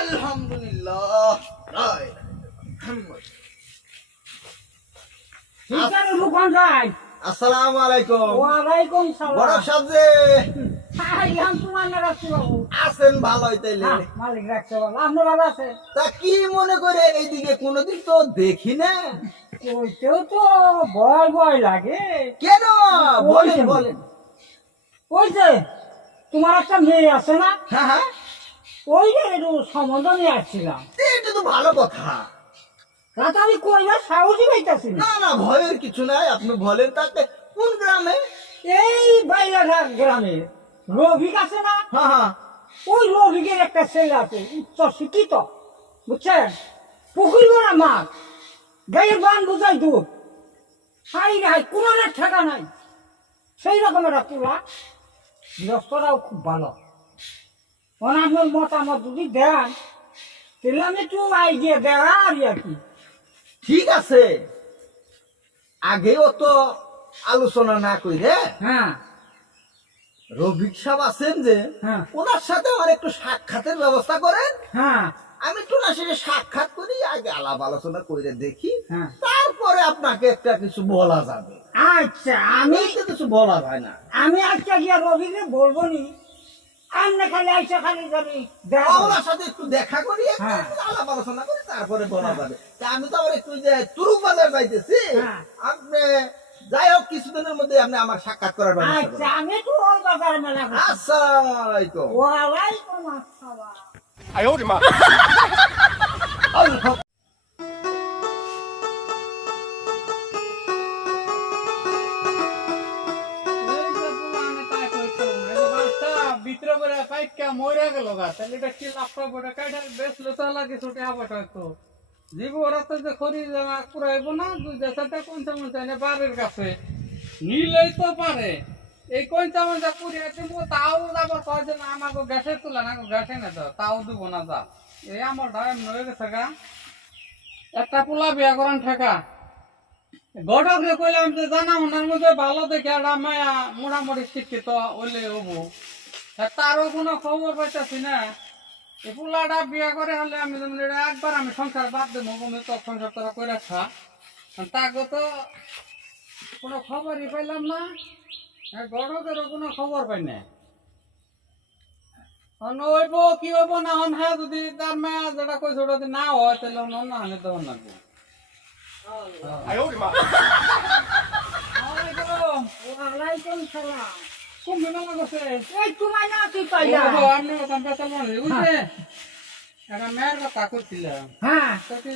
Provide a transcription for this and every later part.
আলহামদুলিল্লাহ। আসসালামু আলাইকুম। ওয়ালাইকুম সালাম। বড় সাহেব আইলাম তোমার না রাখছি বাবু। আছেন ভালোই তাইলে? হ্যাঁ, মালিক রাখছে ভালো। আপনি ভালো আছে? তা কি মনে করে এইদিকে কোনোদিন তো দেখি না। ওইটাও তো ভয় ভয় লাগে। কেন বলেন বলেন। ওই যে তোমার একটা মেয়ে আছে না, হ্যাঁ হ্যাঁ, ওই যে একটু সম্বন্ধ নিয়ে আসছিলাম। এটা তো ভালো কথা। রাতে আমি কইবার সাহসই পাইতাছি না। না না, ভয়ের কিছু নাই, আপনি বলেন। তাতে কোন গ্রামে? এই বাইলাঘাট গ্রামে রফিক আছে না, হ্যাঁ হ্যাঁ, ওই রফিকের একটা ছেলে আছে, উচ্চ শিক্ষিত, বুঝছেন? পুকুর ভরা মাছ, গায়ের বান বুঝাই দূর, হাই রাই কোনো ঠেকা নাই, সেই রকম একটা তুলা। গৃহস্থরাও খুব ভালো। অনামের মতামত যদি দেন তাহলে আমি একটু আইডিয়া দেওয়া আর কি। ঠিক আছে। আগেও তো আলোচনা না কইরে হ্যাঁ রফিক সাহেব আছেন যে, হ্যাঁ ওনার সাথে আমার একটু সাক্ষাতের ব্যবস্থা করেন। হ্যাঁ আমি একটু না শেষে সাক্ষাৎ করি, আগে আলাপ আলোচনা করে দেখি, হ্যাঁ। তারপরে আপনাকে একটা কিছু বলা যাবে। আচ্ছা, আমি তো কিছু বলা যায় না। আমি আজকে গিয়া রবিকে বলবো নি, আমি খালি আইসা খালি যাবি দেখা করো। ওনার সাথে একটু দেখা করি, একটু হ্যাঁ। আলাপ আলোচনা করি, তারপরে বলা যাবে। তা আমি তো আবার একটু যে তুরুক বাজার যাইতেছি, হ্যাঁ। আপনি যাই হোক কিছুদিনের মধ্যে আপনি আমার সাক্ষাৎ করার ব্যবস্থা আচ্ছা, করেন। আমি তো ওই বাজার মেলা করছি। আসসালামু আলাইকুম। ওয়ালাইকুম আসসালাম। ভিতরে করে পাইকা মরে গেল গা, তাহলে এটা কি লাভ পাবো? কাইটা বেচলে তো লাগে ছুটে আবার হয়তো জীব ওরা তো যে খড়ি জমা কুড়াইব না, দুই দেশাতে কোনটা মনটা এনে বাড়ির কাছে নিলেই তো পারে। এই কোনটা মনটা কুড়িয়ে দিব, তাও আবার কয় যে না আমাকে গ্যাসে তুলে না, গ্যাসে না তো তাও দিব না। যা এই আমার ডায় নয়ে গেছে গা। একটা পোলা বিয়া করান ঠেকা গঠকরে কইলাম যে জানা ওনার মধ্যে ভালো দেখে একটা মায়া মোটামুটি শিক্ষিত হইলে হবো, তারও কোনো খবর পাইতেছি না। এই পোলাটা বিয়া করে হলে আমি যেমন একবার আমি সংসার বাদ দেবো, তুমি তো সংসার তোরা করে রাখা, তাকে তো কোনো খবরই পাইলাম না। গঠকেরও কোনো খবর পাই না। হইব কি হইব না হন, হ্যাঁ যদি তার মায়া যেটা কইছে ওটা যদি না হয় তাহলে অন্য হালে তখন লাগবে। ওয়ালাইকুম সালাম। কোন মেলা করছে? এই তোমার না তুই পাইলা? আপনি একটা মেয়ের কথা করছিলাম, হ্যাঁ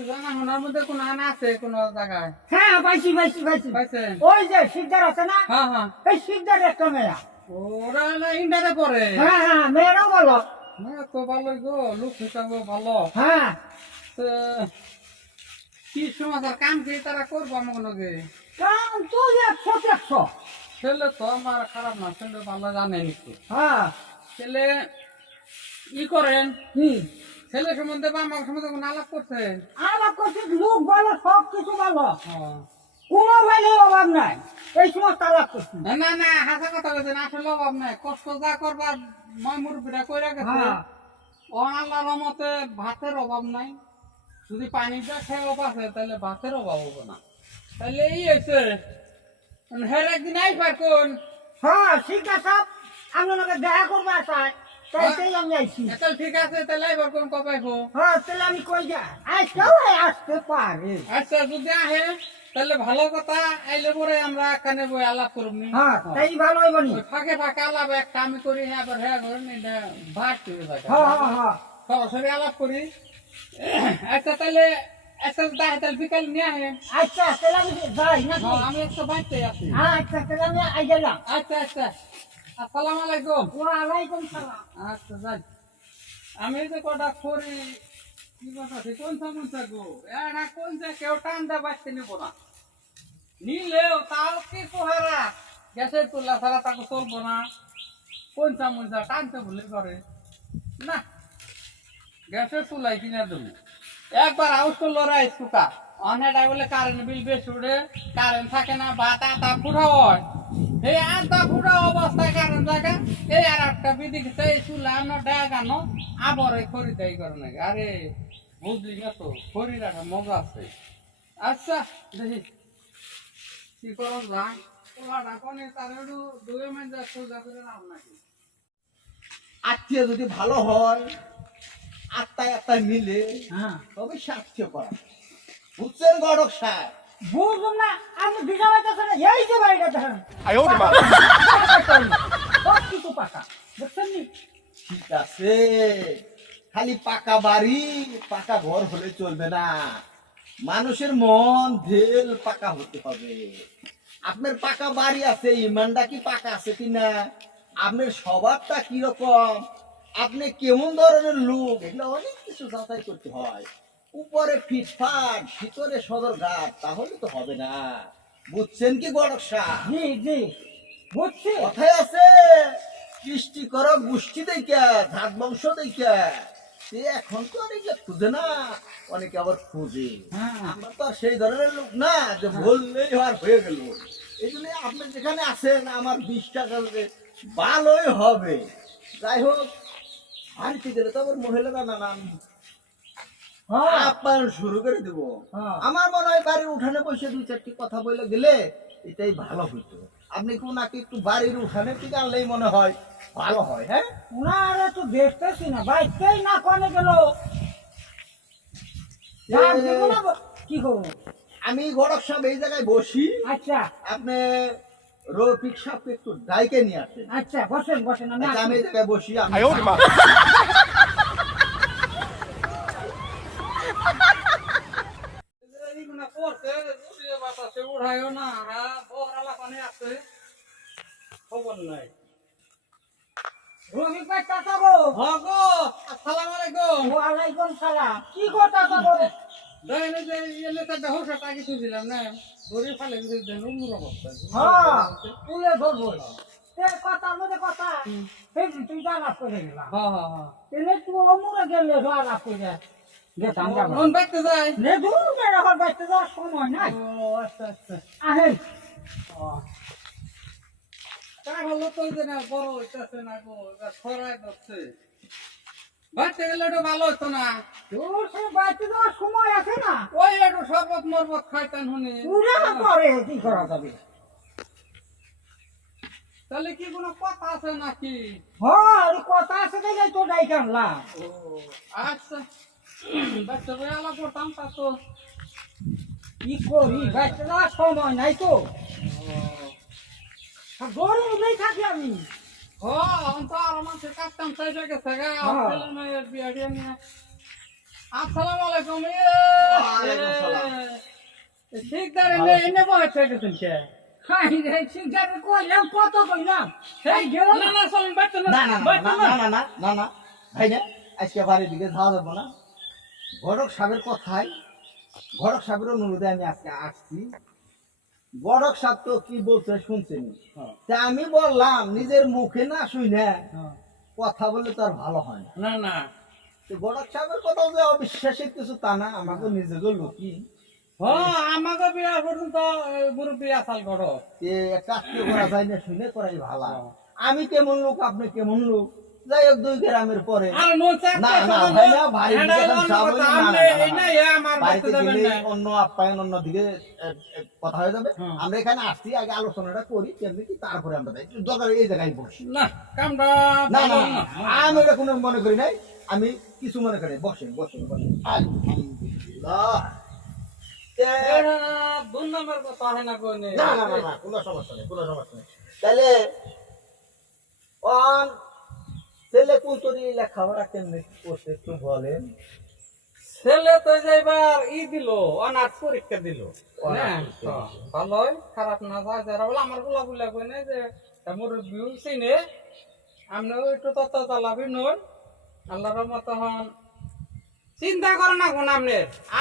জানা শোনার মধ্যে কোন আনা আছে কোন জায়গায়? হ্যাঁ, পাইছি পাইছি পাইছি। পাইছেন? ওই যে শিকদার আছে না, হ্যাঁ হ্যাঁ, এই শিকদার একটা মেয়া। ওরা ইন্ডারে পড়ে। হ্যাঁ হ্যাঁ, মেয়েরাও বলো। হ্যাঁ তো ভালোই গো, লোক হিসাবে ভালো। হ্যাঁ, তো কি সমাচার, কাম কি তারা করবো আমাকে নাকি? কাম তো 100 ছেলে তো আমার খারাপ না, ছেলে ভালো জানে একটু। হ্যাঁ। ছেলে ই করেন, কি ছেলে সম্বন্ধে বা আমার সম্বন্ধে কোনো আলাপ করছে? আমার কাছে লোক ভালো, সব কিছু ভালো, হ্যাঁ। কোনো ভালো অভাব নাই। এই সময় তালাক করছি। না না না, হাসা কথা বলছেন, আসলে অভাব নাই। কষ্ট যা করবার মই মুরব্বীরা কইরা গেছে। হ্যাঁ ও আল্লাহর রহমতে ভাতের অভাব নাই। যদি পানিটা খেয়ে অভাব আছে তাহলে ভাতের অভাব হবে না। তাহলে এই হয়েছে, হের একদিন আইবার কোন? হ্যাঁ, ঠিক আছে। আমি ওনাকে দেখা করবো আসায়, তাই সেই আমি আইছি। তাহলে ঠিক আছে, তাহলে আইবার কোন কবে হো? হ্যাঁ, তাহলে আমি কই যা আজকেও আসতে পারে। আচ্ছা যদি আহে তাহলে ভালো কথা, আইলে পরে আমরা এখানে বই আলাপ করবনি। হ্যাঁ, তাই ভালো হইব নি। ওই ফাঁকে ফাঁকে আলাপ একটা আমি করি, হ্যাঁ আবার হ্যাঁ করেন, এটা ভাগ করে থাকে। হ্যাঁ হ্যাঁ হ্যাঁ। সরাসরি আলাপ করি। আচ্ছা তাহলে, আচ্ছা তাহলে বিকাল নিয়ে আহে। আচ্ছা, তাহলে আমি যাই নাকি? হ্যাঁ, আমি একটু বাইতে আছি। আচ্ছা, তাহলে আমি আই গেলাম। আচ্ছা আচ্ছা, আসসালামু আলাইকুম। ওয়ালাইকুম সালাম। আচ্ছা যাই, আমি যে কটা করি কি কথা, কোন সামন থাকবো এরা কোন যে কেউ টান্দা বাঁচতে নেব না, নিলেও তাও কি কোহারা গ্যাসের তুলা ছাড়া তাকে চলবো না। কোন সামন টানতে ভুলে করে না, গ্যাসের চুলাই কিনে দেবো। একবার আউট করলো রাইস কুকার, অনেকটাই বলে কারেন্ট বিল বেশি উঠে, কারেন্ট থাকে না, ভাত আটা ফুটা হয়, এই আধা পুরা অবস্থায় কারণ জায়গা এই আর একটা বিধি এই চুলা আমরা ডাগানো আবার এই খড়ি দেয় করে নাকি আরে বুঝলি না তো খড়ি রাখা মজা আছে আচ্ছা দেখি কি করুন ভাই পোলা ডাকনে তার একটু দুই মিনিট সোজা করে নাম নাকি আত্মীয় যদি ভালো হয় আত্মায় আত্মায় মিলে হ্যাঁ তবে সাক্ষ্য করা বুঝছেন গড়ক সাহেব বুঝলাম না আমি ভিজা পাইতেছে না এই যে বাড়িটা দেখেন 哎呦我的妈！ সব কিছু পাকা বুঝছেন নি ঠিক আছে খালি পাকা বাড়ি পাকা ঘর হলে চলবে না মানুষের মন ঢেল পাকা হতে হবে আপনার পাকা বাড়ি আছে ইমানটা কি পাকা আছে কিনা আপনার স্বভাবটা কিরকম আপনি কেমন ধরনের লোক এগুলো অনেক কিছু যাচাই করতে হয় উপরে ফিটফাট ভিতরে সদর ঘাট তাহলে তো হবে না বুঝছেন কি গড়ক সাহেব জি জি বুঝছি কথায় আছে সৃষ্টি করা গোষ্ঠী দেখা ধাত বংশ দেখা সে এখন তো অনেকে খুঁজে না অনেকে আবার খুঁজে হ্যাঁ আমরা তো আর সেই ধরনের লোক না যে বললেই আর হয়ে গেল এই জন্য আপনি যেখানে আছেন আমার 20 টাকা ভালোই হবে যাই হোক বাড়িতে গেলে তো আবার মহিলারা নানান হ্যাঁ আপ্যায়ন শুরু করে দেব হ্যাঁ। আমার মনে হয় বাড়ির উঠানে বসে 2-4টি কথা বলে গেলে এটাই ভালো হইতো আপনি কোন নাকি একটু বাড়ির উঠানে থেকে আনলেই মনে হয় ভালো হয় হ্যাঁ ওনারা তো দেখতেছি না বাইকটাই না কোনে গেল কি করবো আমি গড়ক সাহেব এই জায়গায় বসি আচ্ছা আপনি রফিক সাহেবকে একটু ডাইকে নিয়ে আসেন আচ্ছা বসেন বসেন আমি আচ্ছা, আমি এই জায়গায় বসি 哎呦我的妈！ এইগুলা করতে উঠিয়ে বাতাসে উঠায়ও না বহরালা পানি আছে খবর নাই রফিক ভাই টাকা গো হগো আসসালামু আলাইকুম ওয়ালাইকুম সালাম কি কথা গো দেখেন যে এলে তো বেহুশ টাকা কিছু দিলাম না ধরে ফেলে কিছু দেন উমুর অবস্থা হ্যাঁ তুলে ধরবো এ কথার মধ্যে কথা এই তুই জানা করে গেলাম হ্যাঁ হ্যাঁ হ্যাঁ এলে তুই অমুরে গেলে জানা করে গেতাম যাবো মন দেখতে যাই নে দূর মেরে ঘর বাইতে যাওয়ার সময় নাই ও আচ্ছা আচ্ছা আহেন তা হলো তো যে না বড় হইতেছে না গো ছড়াই যাচ্ছে বাচ্চা গেলে একটু ভালো হতো না তোর সে বাইতে যাওয়ার সময় আছে না ওই একটু শরবত মরবত খাইতেন শুনি পুরা পরে কি করা যাবে তাহলে কি কোনো কথা আছে নাকি হ্যাঁ কথা আছে দেখে তো ডাই কানলাম ও আচ্ছা বাচ্চা বই আলা করতাম তা তো কি করি বাইতে যাওয়ার সময় নাই তো গরম নেই থাকি আমি তো আর মানুষের কাজটাম চাইতে গেছে গা হ্যাঁ। ছেলে মেয়ের বিয়া টিয়া নিয়ে আসসালামু আলাইকুম ওয়ালাইকুম সালাম। ঠিক দাঁড়ে এনে বয়স হয়ে গেছেন কে খাই রে সিগারেট কইলাম কত কইলাম এই গেল না না চলেন বাচ্চা না না না না না না না না ভাই না আজকে বাড়ির দিকে যাওয়া যাবো না গড়ক সাহেবের কথাই গড়ক সাহেবের অনুরোধে আমি আজকে আসছি গড়ক সাহেব তো কি বলছে শুনছেন তা আমি বললাম নিজের মুখে না শুই না কথা বললে তো আর ভালো হয় না না না তো গড়ক সাহেবের কথা যে অবিশ্বাসের কিছু তা না আমাকে নিজেকে লোকই আমাকে বিয়া পর্যন্ত মুরব্বী আসাল করো একটা আত্মীয় করা যায় না শুনে করাই ভালো আমি কেমন লোক আপনি কেমন লোক যাই হোক 2 গ্রামের পরে আর মন চায় না না ভাই না বাড়িতে যখন যাবো না, না, না, না, না। বাড়িতে গেলে অন্য আপ্যায়ন অন্য দিকে কথা হয়ে যাবে আমরা এখানে আসছি আগে আলোচনাটা করি কেমনি কি তারপরে আমরা যাই দরকার এই জায়গায় বসি না কামটা না না না, আমি এটা কোনো মনে করি নাই আমি কিছু মনে করি নাই। বসেন বসেন বসেন আলহামদুলিল্লাহ দুই নম্বর কথা হয় না কোনে না না না না কোনো সমস্যা নেই কোনো সমস্যা নেই তাহলে অন ছেলে কোন তরি লেখাপড়া কেমনি করছে একটু বলেন ছেলে তো যাইবার দিল অনার্স পরীক্ষা দিল অনার্স পরীক্ষা ভালোই খারাপ না যায় যারা বলে আমার গুলা বলে কই না যে মুরব্বী চিনে আপনিও একটু তত্ত্ব চালাবি নন আল্লাহর মত হন চিন্তা করে না কোন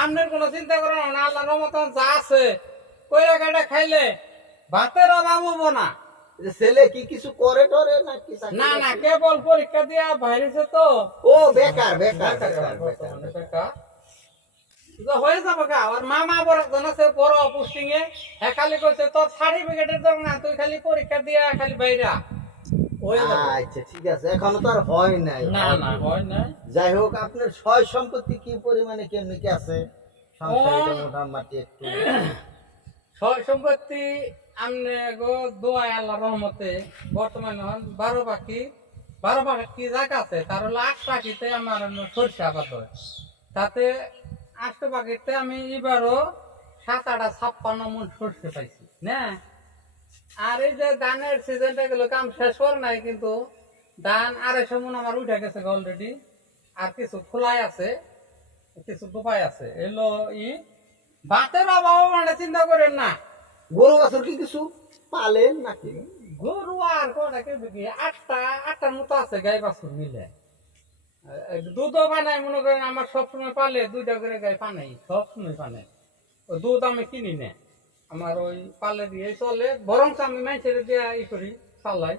আপনার কোনো চিন্তা করে না আল্লাহর মত যা আছে কইরা কাটা খাইলে ভাতের অভাব হবো না যে ছেলে কি কিছু করে টরে না কি চাকরি না না বাকরি? কেবল পরীক্ষা দিয়া বাইরেছে তো ও বেকার বেকার বেকার বেকার, বেকার। বেকার। তো হয়ে যাবো গা। আর মামা বড় একজন আছে বড় পোস্টিং এ, হ্যাঁ খালি কইছে তোর সার্টিফিকেটের দরকার না, তুই খালি পরীক্ষা দিয়া খালি বাইরা হয়ে যাবে। আচ্ছা ঠিক আছে, এখনো তো আর হয় নাই। না না হয় না। যাই হোক, আপনার সয় সম্পত্তি কি পরিমাণে কেমনি কি আছে সংসারে মোটামুটি একটু? সয় সম্পত্তি আমনে গো দোয়া আল্লাহর রহমতে বর্তমানে 12 পাখি জায়গা আছে, তার হলো 8 পাখিতে আমার সরিষা আবাদ হয়। তাতে 8 পাখিতে আমি এবারও 7-8-56 মন সরষে পাইছি না। আর এই যে ধানের সিজনটা গেল, কাম শেষ করে নাই, কিন্তু ধান 250 মন আমার উঠে গেছে অলরেডি। আর কিছু খোলাই আছে, কিছু ডোপাই আছে। এলো ভাতের অভাব মানে চিন্তা করেন না। গরু বাছুর কি কিছু পালেন নাকি? গরু আর কটা কি 8টার মতো আছে গাই বাছুর মিলে। দুধও বানাই, মনে করেন আমার সবসময় পালে 2টা করে গাই পানাই, সবসময় পানাই। ওই দুধ আমি কিনি না, আমার ওই পালে দিয়ে চলে। বরং আমি মানুষের দিয়ে ই করি, চালাই।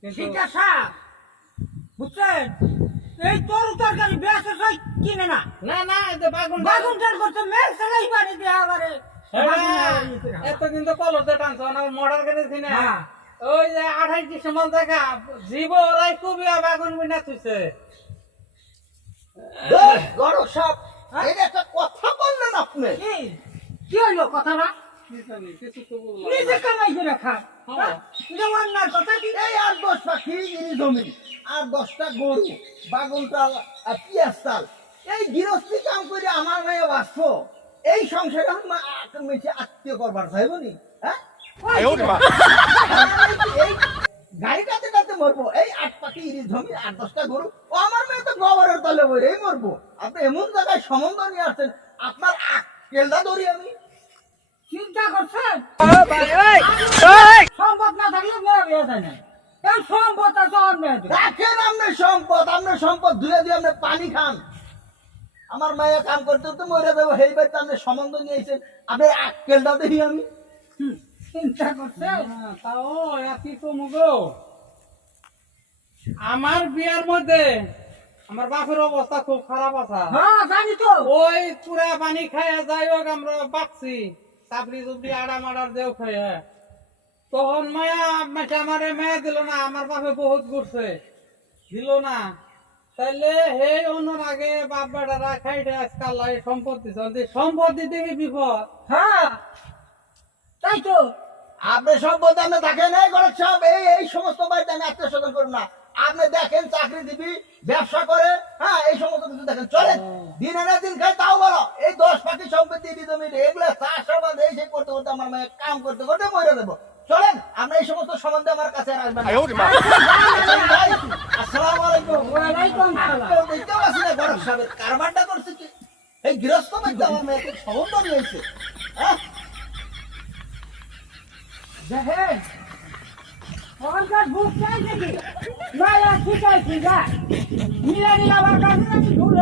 কিন্তু সেটা সাপ বুঝছেন, এই তরু তরকারি বেঁচে সই কিনে না, না না, এই যে বাগুন বাগুনটার করতে মেঘ সেলাই পানি দেওয়া আবারে এতদিন তো কলতে টানছ না, মর্ডার করেছি না। হ্যাঁ। ওই যে 28 ডিসেম্বর দেখা জীব ওরাই খুবই বাগুন বিনা তুইছে। গরু সাপ, এটা একটা কথা বললেন আপনি। কি হইলো কথাটা? কিছু তো বললাম নিজে না। কামাই করে খান, হ্যাঁ। এটা অন্যার কথা কি? এই 8-10 পাখি ইরি জমি আর 10টা গরু, বাগুনটাল আর পিঁয়াজ চাল, এই গৃহস্থী কাম করে আমার মেয়ে বাঁচত। এই সংসারে মেয়েছে আত্মীয় করবার চাইব নি? হ্যাঁ, এই গাড়ি কাতে কাতে মরবো। এই 8 পাখি ইরি জমি আর 10টা গরু, ও আমার মেয়ে তো গোবরের তলে বইরেই মরবো। আপনি এমন জায়গায় সম্বন্ধ নিয়ে আসছেন, আপনার কেলদা ধরি আমি। চিন্তা করছেন সম্পদ না থাকলে মেয়ে বিয়ে যায় না, এই সম্পদ আছে অন্যায়। রাখেন আপনার সম্পদ ধুয়ে দিয়ে আপনি পানি খান। আমার মায়ের কাম করতে তো মরে যাবো, সেই বাড়িতে আপনি সম্বন্ধ নিয়েছেন, আপনি আক্কেলটা দেখি আমি। চিন্তা করছেন তাও আর কি কমু গো। আমার বিয়ার মধ্যে আমার বাপের অবস্থা খুব খারাপ আছে। হ্যাঁ জানি তো। ওই পুরা পানি খাইয়া যাই হোক আমরা বাঁচছি, চাপড়ি চুপড়ি আড়া মারার দেও খাইয়া। তখন মায়া আমারে মেয়ে দিল না, আমার বাপে বহুত ঘুরছে, দিল না। তাইলে হে অন্যর আগে বাপ বেটারা খাইতে আজকাল সম্পত্তি চলছে, সম্পত্তি দেখি বিপদ। হ্যাঁ তাই তো। আপনি সম্পদ আপনি দেখেন, এই গরক সাহেব, এই সমস্ত বাড়িতে আমি আত্মীয় স্বজন করুন না। আপনি দেখেন চাকরি দিবি, ব্যবসা করে, হ্যাঁ এই সমস্ত কিছু দেখেন। চলেন, দিন এনে দিন খাই তাও বলো। এই 10 পাখি সম্পত্তি জমি এগুলো চাষাবাদ এই সেই করতে করতে আমার মেয়ে কাম করতে করতে মরে দেবো। চলেন, আপনি এই সমস্ত সম্বন্ধে আমার কাছে আর আসবেন না। আসসালামু আলাইকুম। ওয়ালাইকুম আসসালাম। কেউ দেখতেও আসি না গরক সাহেবের কারবারটা করছে কি? এই গৃহস্থ বাড়িতে আমার মেয়েকে সম্বন্ধ নিয়েছে। হ্যাঁ, দেখেন সরকার ভোট চাই নাকি না, ঠিক আছে, মিলা নিলাম আমার কাছে নাকি ভুল